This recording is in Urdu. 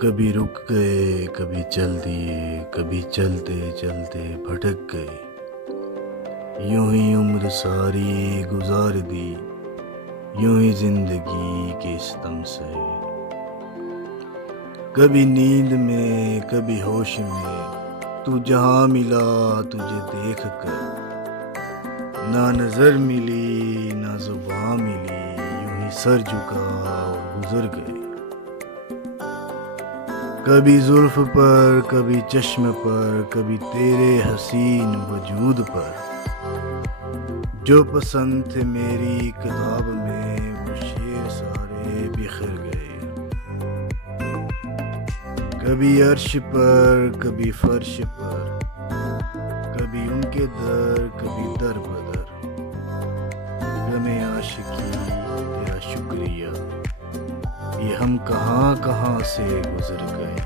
کبھی رک گئے کبھی چل دیے، کبھی چلتے چلتے بھٹک گئے، یوں ہی عمر ساری گزار دی، یوں ہی زندگی کے ستم سے، کبھی نیند میں کبھی ہوش میں، تو جہاں ملا تجھے دیکھ کر، نہ نظر ملی نہ زباں ملی، یوں ہی سر جھکا اور گزر گئے، کبھی زلف پر کبھی چشم پر، کبھی تیرے حسین وجود پر، جو پسند تھے میری کتاب میں وہ شعر سارے بکھر گئے، کبھی عرش پر کبھی فرش پر، کبھی ان کے در کبھی در بدر، غم عاشقی تیرا شکریہ، یہ ہم کہاں کہاں سے گزر گئے۔